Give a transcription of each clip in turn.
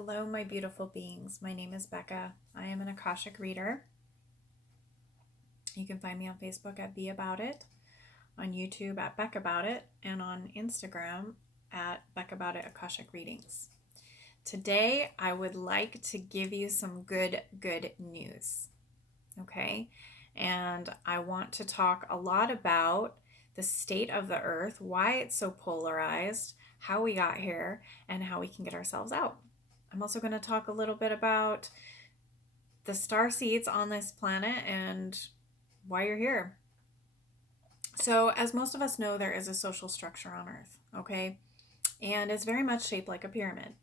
Hello, my beautiful beings. My name is Becca. I am an Akashic reader. You can find me on Facebook at Be About It, on YouTube at Beck About It, and on Instagram at Beck About It Akashic Readings. Today, I would like to give you some good news. Okay? And I want to talk a lot about the state of the earth, why it's so polarized, how we got here, and how we can get ourselves out. I'm also going to talk a little bit about the starseeds on this planet and why you're here. So, as most of us know, there is a social structure on Earth, okay? And it's very much shaped like a pyramid.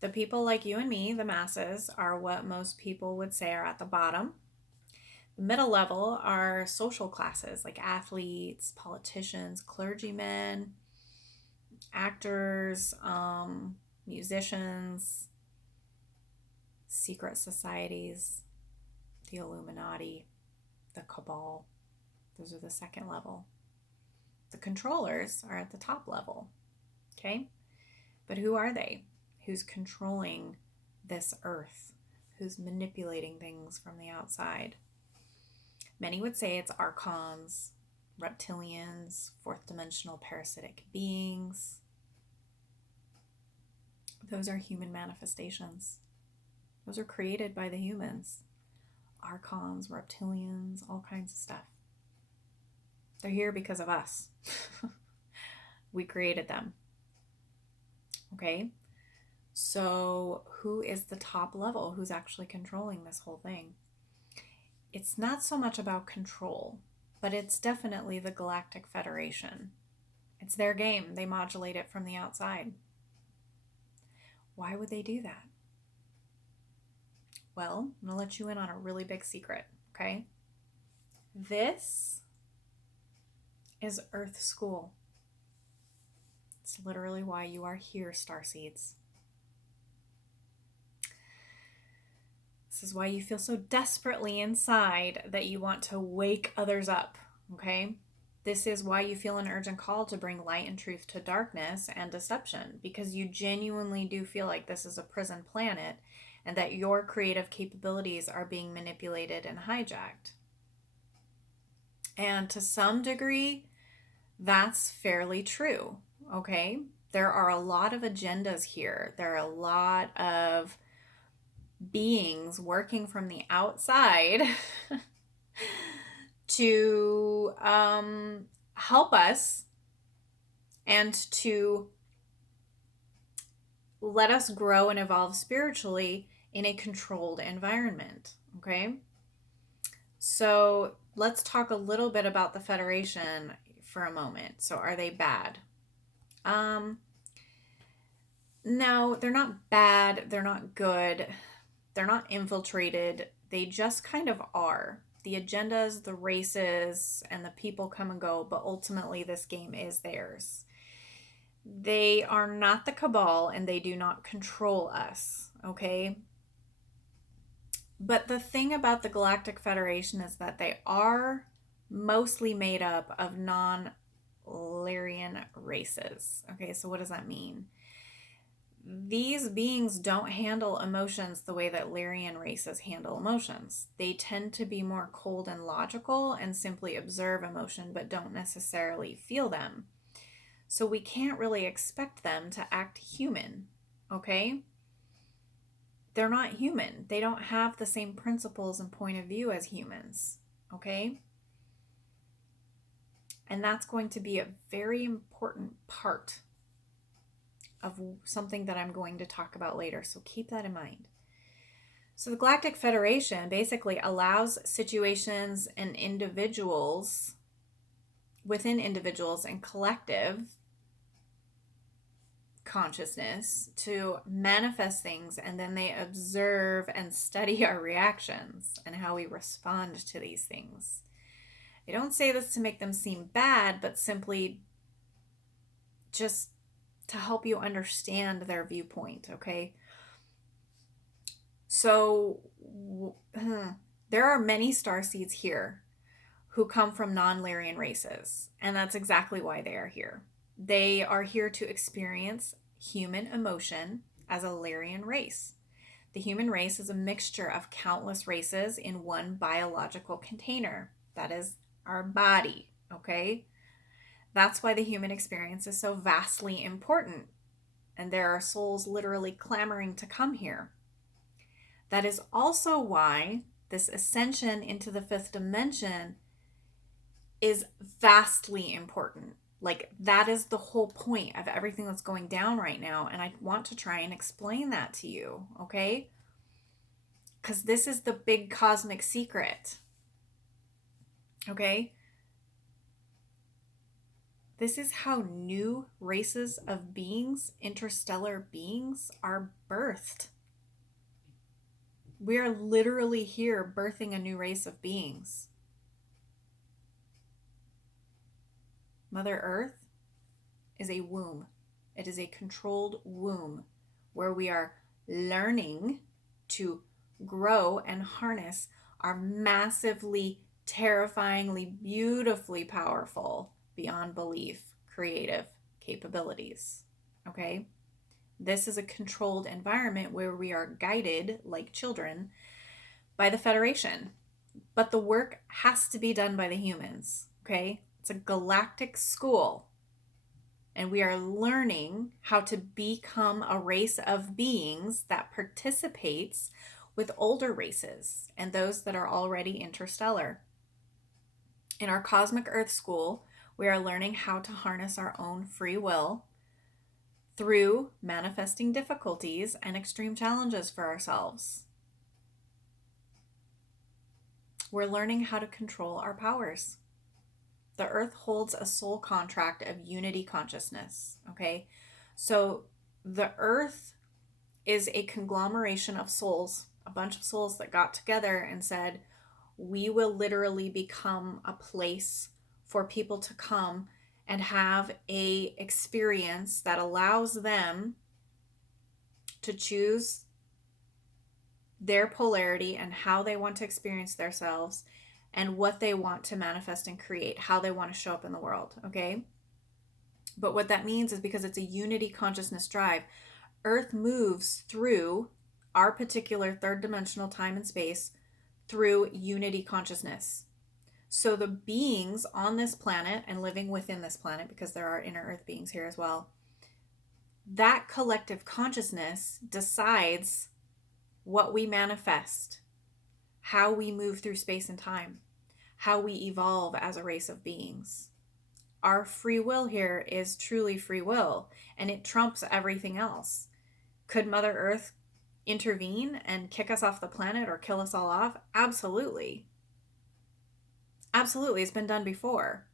The people like you and me, the masses, are what most people would say are at the bottom. The middle level are social classes like athletes, politicians, clergymen, actors, musicians, secret societies, the Illuminati, the Cabal. Those are the second level. The controllers are at the top level. Okay? But who are they? Who's controlling this earth? Who's manipulating things from the outside? Many would say it's archons, reptilians, fourth dimensional parasitic beings. Those are human manifestations. Those are created by the humans. Archons, reptilians, all kinds of stuff. They're here because of us. We created them. Okay? So who is the top level? Who's actually controlling this whole thing? It's not so much about control, but it's definitely the Galactic Federation. It's their game. They modulate it from the outside. Why would they do that? Well, I'm going to let you in on a really big secret, okay? This is Earth School. It's literally why you are here, Starseeds. This is why you feel so desperately inside that you want to wake others up, okay? This is why you feel an urgent call to bring light and truth to darkness and deception, because you genuinely do feel like this is a prison planet and that your creative capabilities are being manipulated and hijacked. And to some degree, that's fairly true, okay? There are a lot of agendas here. There are a lot of beings working from the outside to help us and to let us grow and evolve spiritually in a controlled environment, okay? So let's talk a little bit about the Federation for a moment. So are they bad? No, they're not bad. They're not good. They're not infiltrated. They just kind of are. The agendas, the races, and the people come and go, but ultimately this game is theirs. They are not the Cabal and they do not control us, okay? But the thing about the Galactic Federation is that they are mostly made up of non-Lyrian races. Okay, so what does that mean? These beings don't handle emotions the way that Lyrian races handle emotions. They tend to be more cold and logical and simply observe emotion but don't necessarily feel them. So we can't really expect them to act human, okay? They're not human. They don't have the same principles and point of view as humans, okay? And that's going to be a very important part of something that I'm going to talk about later, so keep that in mind. So the Galactic Federation basically allows situations and individuals, within individuals and collective consciousness, to manifest things, and then they observe and study our reactions and how we respond to these things. I don't say this to make them seem bad, but simply just to help you understand their viewpoint, okay? So there are many starseeds here who come from non-Lyrian races, and that's exactly why they are here. They are here to experience human emotion as a Lyrian race. The human race is a mixture of countless races in one biological container. That is our body, okay? That's why the human experience is so vastly important. And there are souls literally clamoring to come here. That is also why this ascension into the fifth dimension is vastly important. Like, that is the whole point of everything that's going down right now. And I want to try and explain that to you, okay? Because this is the big cosmic secret, okay? This is how new races of beings, interstellar beings, are birthed. We are literally here birthing a new race of beings. Mother Earth is a womb. It is a controlled womb where we are learning to grow and harness our massively, terrifyingly, beautifully powerful, beyond belief, creative capabilities. Okay? This is a controlled environment where we are guided like children by the Federation. But the work has to be done by the humans. Okay? It's a galactic school. And we are learning how to become a race of beings that participates with older races and those that are already interstellar. In our Cosmic Earth School, we are learning how to harness our own free will through manifesting difficulties and extreme challenges for ourselves. We're learning how to control our powers. The Earth holds a soul contract of unity consciousness, okay? So the Earth is a conglomeration of souls, a bunch of souls that got together and said, we will literally become a place for people to come and have a experience that allows them to choose their polarity and how they want to experience themselves and what they want to manifest and create, how they want to show up in the world, okay? But what that means is because it's a unity consciousness drive, Earth moves through our particular third dimensional time and space through unity consciousness. So the beings on this planet and living within this planet, because there are inner Earth beings here as well, that collective consciousness decides what we manifest, how we move through space and time, how we evolve as a race of beings. Our free will here is truly free will, and it trumps everything else. Could Mother Earth intervene and kick us off the planet or kill us all off? Absolutely. Absolutely. It's been done before.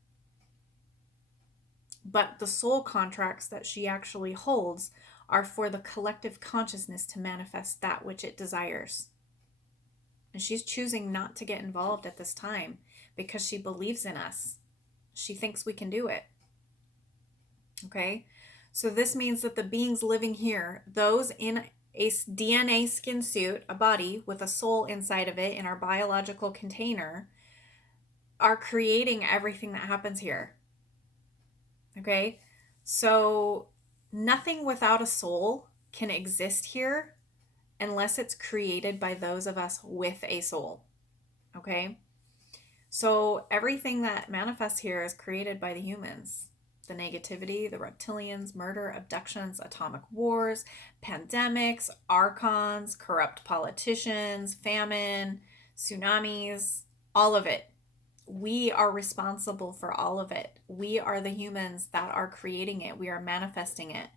But the soul contracts that she actually holds are for the collective consciousness to manifest that which it desires. And she's choosing not to get involved at this time because she believes in us. She thinks we can do it. Okay? So this means that the beings living here, those in a DNA skin suit, a body with a soul inside of it in our biological container, are creating everything that happens here. Okay? So nothing without a soul can exist here unless it's created by those of us with a soul. Okay? So everything that manifests here is created by the humans. The negativity, the reptilians, murder, abductions, atomic wars, pandemics, archons, corrupt politicians, famine, tsunamis, all of it. We are responsible for all of it. We are the humans that are creating it. We are manifesting it.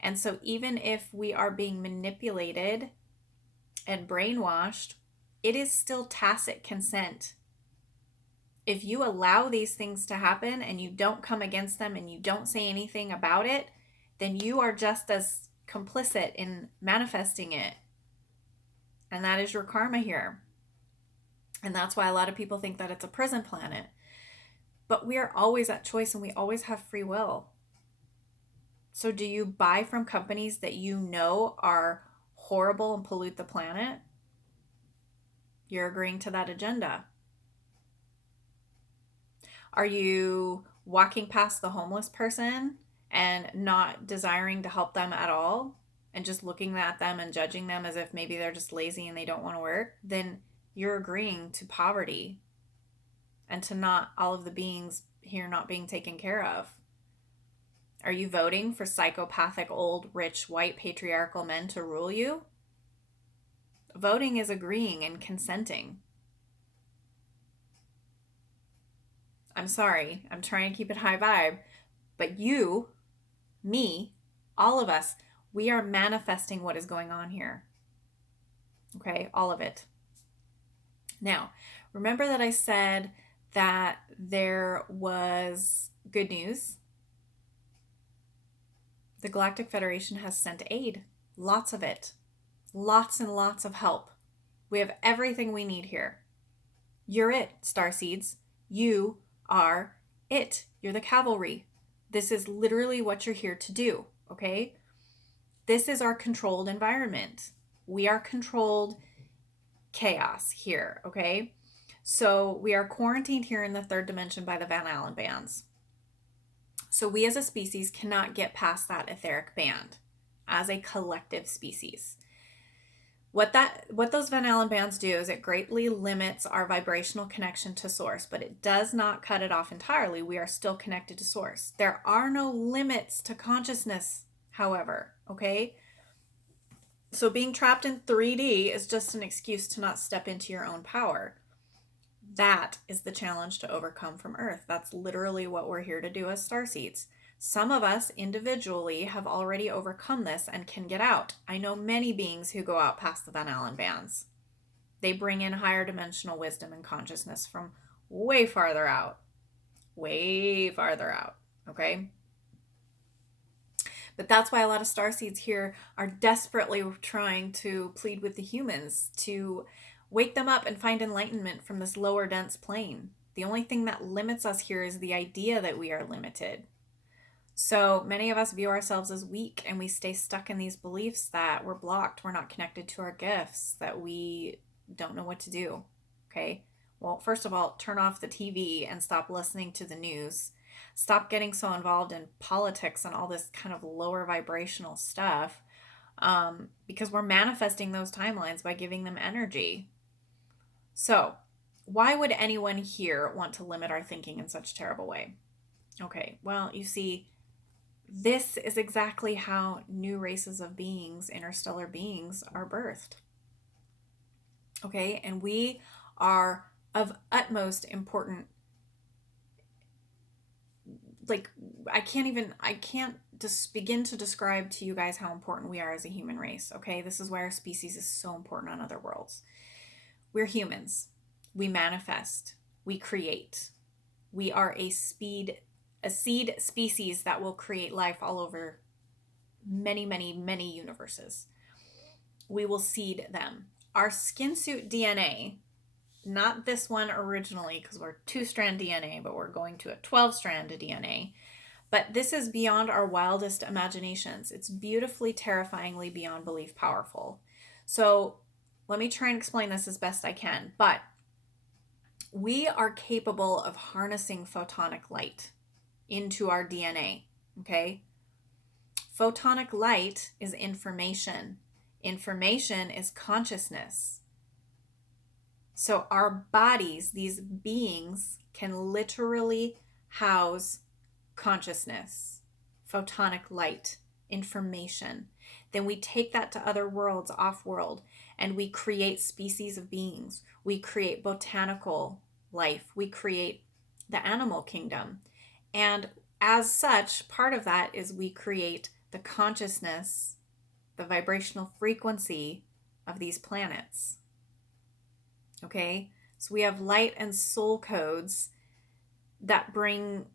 And so even if we are being manipulated and brainwashed, it is still tacit consent. If you allow these things to happen and you don't come against them and you don't say anything about it, then you are just as complicit in manifesting it. And that is your karma here. And that's why a lot of people think that it's a prison planet. But we are always at choice and we always have free will. So do you buy from companies that you know are horrible and pollute the planet? You're agreeing to that agenda. Are you walking past the homeless person and not desiring to help them at all? and just looking at them and judging them as if maybe they're just lazy and they don't want to work, then you're agreeing to poverty and to not all of the beings here not being taken care of. Are you voting for psychopathic, old, rich, white, patriarchal men to rule you? Voting is agreeing and consenting. I'm sorry, I'm trying to keep it high vibe, but you, me, all of us, we are manifesting what is going on here. Okay, all of it. Now, remember that I said that there was good news? The Galactic Federation has sent aid, lots of it, lots and lots of help. We have everything we need here. You're it, Starseeds. You are it. You're the Cavalry. This is literally what you're here to do, okay? This is our controlled environment. We are controlled chaos here, okay? So we are quarantined here in the third dimension by the Van Allen bands. So we as a species cannot get past that etheric band as a collective species. What those Van Allen bands do is it greatly limits our vibrational connection to source, but it does not cut it off entirely. We are still connected to source. There are no limits to consciousness, however, okay? So being trapped in 3D is just an excuse to not step into your own power. That is the challenge to overcome from Earth. That's literally what we're here to do as Starseeds. Some of us individually have already overcome this and can get out. I know many beings who go out past the Van Allen bands. They bring in higher dimensional wisdom and consciousness from way farther out. Way farther out, okay? But that's why a lot of Starseeds here are desperately trying to plead with the humans to wake them up and find enlightenment from this lower dense plane. The only thing that limits us here is the idea that we are limited. So many of us view ourselves as weak, and we stay stuck in these beliefs that we're blocked, we're not connected to our gifts, that we don't know what to do, okay? Well, first of all, turn off the TV and stop listening to the news. Stop getting so involved in politics and all this kind of lower vibrational stuff, because we're manifesting those timelines by giving them energy. So why would anyone here want to limit our thinking in such a terrible way? Okay, well, you see, this is exactly how new races of beings, interstellar beings, are birthed. Okay, and we are of utmost important. Like, I can't just begin to describe to you guys how important we are as a human race. Okay, this is why our species is so important on other worlds. We're humans. We manifest. We create. We are a seed species that will create life all over many, many, many universes. We will seed them. Our skin suit DNA, not this one originally because we're 2-strand DNA, but we're going to a 12-strand DNA. But this is beyond our wildest imaginations. It's beautifully, terrifyingly beyond belief powerful. So let me try and explain this as best I can. But we are capable of harnessing photonic light into our DNA, okay? Photonic light is information. Information is consciousness. So our bodies, these beings, can literally house consciousness, photonic light, information. Then we take that to other worlds, off-world, and we create species of beings. We create botanical life. We create the animal kingdom. And as such, part of that is we create the consciousness, the vibrational frequency of these planets. Okay? So we have light and soul codes that bring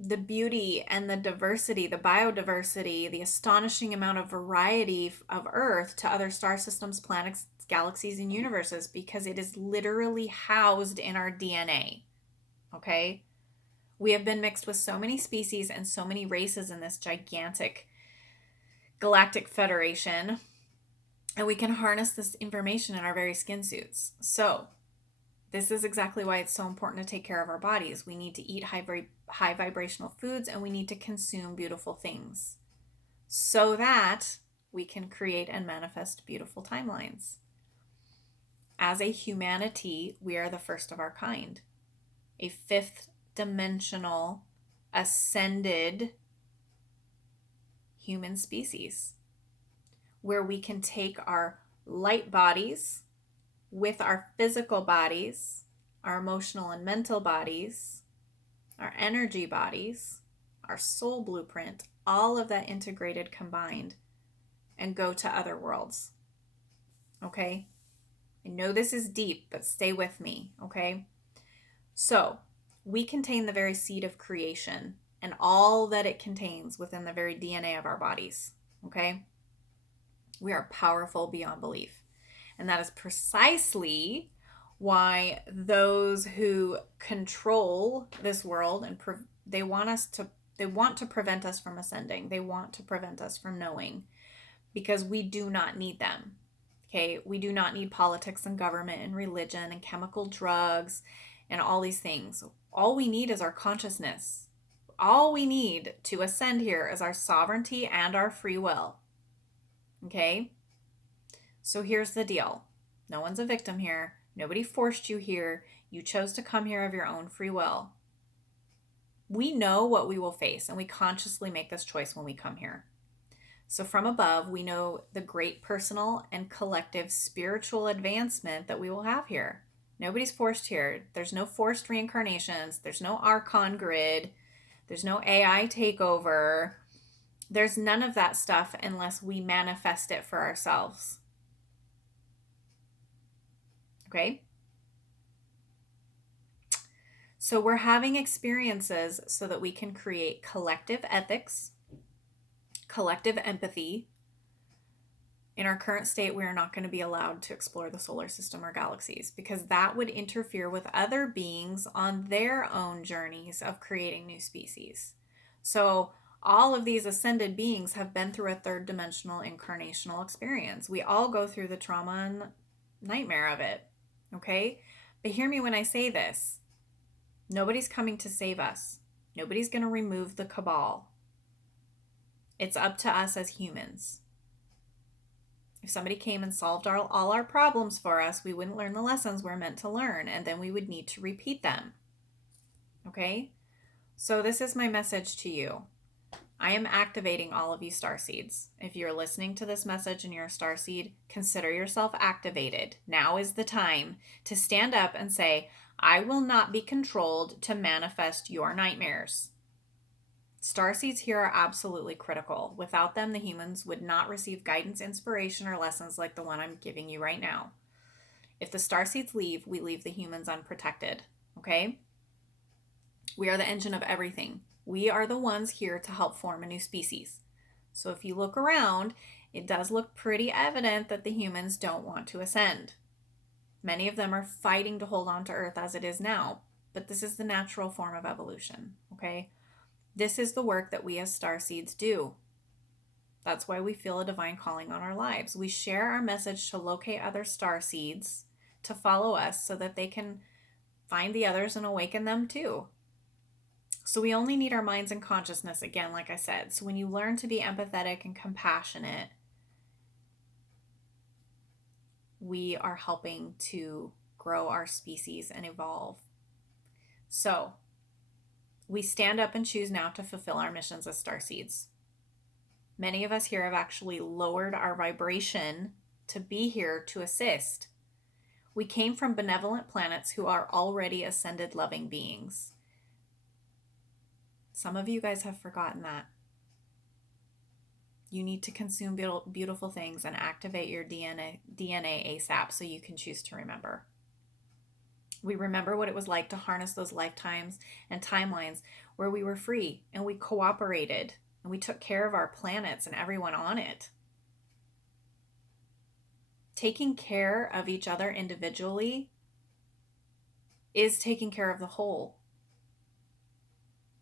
the beauty and the diversity, the biodiversity, the astonishing amount of variety of Earth to other star systems, planets, galaxies, and universes, because it is literally housed in our DNA. Okay? We have been mixed with so many species and so many races in this gigantic Galactic Federation, and we can harness this information in our very skin suits. So this is exactly why it's so important to take care of our bodies. We need to eat high vibrational foods, and we need to consume beautiful things so that we can create and manifest beautiful timelines. As a humanity, we are the first of our kind, a fifth dimensional, ascended human species, where we can take our light bodies with our physical bodies, our emotional and mental bodies, our energy bodies, our soul blueprint, all of that integrated, combined, and go to other worlds. Okay? I know this is deep, but stay with me, okay? So, we contain the very seed of creation and all that it contains within the very DNA of our bodies, okay? We are powerful beyond belief. And that is precisely why those who control this world and they want to prevent us from ascending. They want to prevent us from knowing, because we do not need them. Okay, we do not need politics and government and religion and chemical drugs and all these things. All we need is our consciousness. All we need to ascend here is our sovereignty and our free will. Okay? So here's the deal. No one's a victim here. Nobody forced you here. You chose to come here of your own free will. We know what we will face, and we consciously make this choice when we come here. So from above, we know the great personal and collective spiritual advancement that we will have here. Nobody's forced here. There's no forced reincarnations. There's no Archon grid. There's no AI takeover. There's none of that stuff unless we manifest it for ourselves. Okay? So we're having experiences so that we can create collective ethics, collective empathy. In our current state, we are not going to be allowed to explore the solar system or galaxies, because that would interfere with other beings on their own journeys of creating new species. So all of these ascended beings have been through a third dimensional incarnational experience. We all go through the trauma and nightmare of it. Okay? But hear me when I say this. Nobody's coming to save us. Nobody's going to remove the cabal. It's up to us as humans. If somebody came and solved all our problems for us, we wouldn't learn the lessons we're meant to learn, and then we would need to repeat them. Okay? So this is my message to you. I am activating all of you starseeds. If you're listening to this message and you're a starseed, consider yourself activated. Now is the time to stand up and say, I will not be controlled to manifest your nightmares. Starseeds here are absolutely critical. Without them, the humans would not receive guidance, inspiration, or lessons like the one I'm giving you right now. If the starseeds leave, we leave the humans unprotected. Okay? We are the engine of everything. We are the ones here to help form a new species. So if you look around, it does look pretty evident that the humans don't want to ascend. Many of them are fighting to hold on to Earth as it is now, but this is the natural form of evolution. Okay? This is the work that we as starseeds do. That's why we feel a divine calling on our lives. We share our message to locate other starseeds to follow us so that they can find the others and awaken them too. So we only need our minds and consciousness, again, like I said. So when you learn to be empathetic and compassionate, we are helping to grow our species and evolve. So we stand up and choose now to fulfill our missions as starseeds. Many of us here have actually lowered our vibration to be here to assist. We came from benevolent planets who are already ascended loving beings. Some of you guys have forgotten that. You need to consume beautiful things and activate your DNA ASAP so you can choose to remember. We remember what it was like to harness those lifetimes and timelines where we were free and we cooperated and we took care of our planets and everyone on it. Taking care of each other individually is taking care of the whole.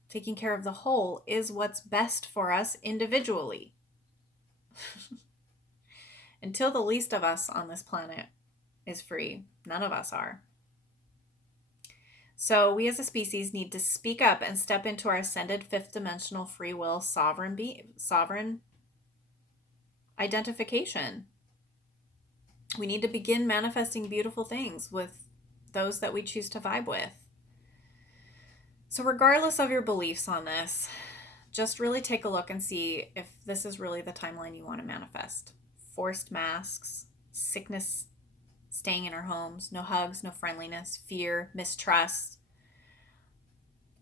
Taking care of the whole is what's best for us individually. Until the least of us on this planet is free, none of us are. So we as a species need to speak up and step into our ascended fifth dimensional free will sovereign identification. We need to begin manifesting beautiful things with those that we choose to vibe with. So regardless of your beliefs on this, just really take a look and see if this is really the timeline you want to manifest. Forced masks, sickness, staying in our homes, no hugs, no friendliness, fear, mistrust,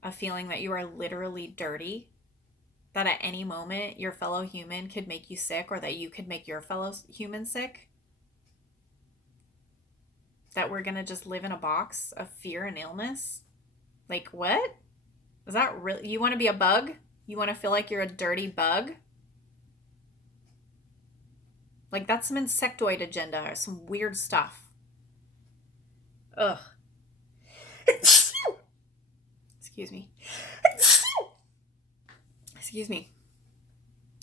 a feeling that you are literally dirty, that at any moment your fellow human could make you sick, or that you could make your fellow human sick, that we're going to just live in a box of fear and illness. Like, what? Is that really? You want to be a bug? You want to feel like you're a dirty bug? Like, that's some insectoid agenda or some weird stuff. Ugh. Excuse me. Excuse me.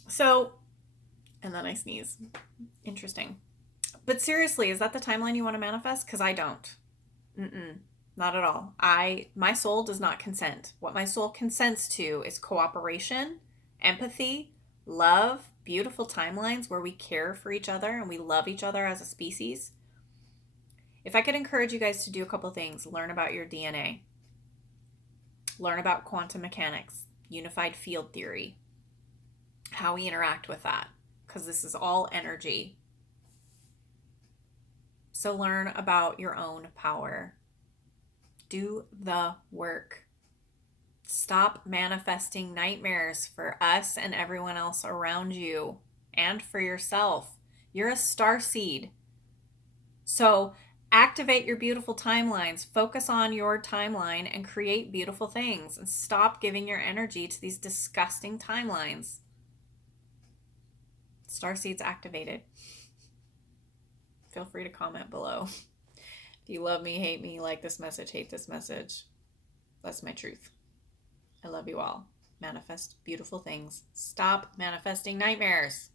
So, and then I sneeze. Interesting. But seriously, is that the timeline you want to manifest? Because I don't. Not at all. My soul does not consent. What my soul consents to is cooperation, empathy, love, beautiful timelines where we care for each other and we love each other as a species. If I could encourage you guys to do a couple things, learn about your DNA, learn about quantum mechanics, unified field theory, how we interact with that, because this is all energy. So learn about your own power. Do the work. Stop manifesting nightmares for us and everyone else around you and for yourself. You're a starseed. So activate your beautiful timelines. Focus on your timeline and create beautiful things. And stop giving your energy to these disgusting timelines. Starseeds activated. Feel free to comment below. If you love me, hate me, like this message, hate this message. That's my truth. I love you all. Manifest beautiful things. Stop manifesting nightmares.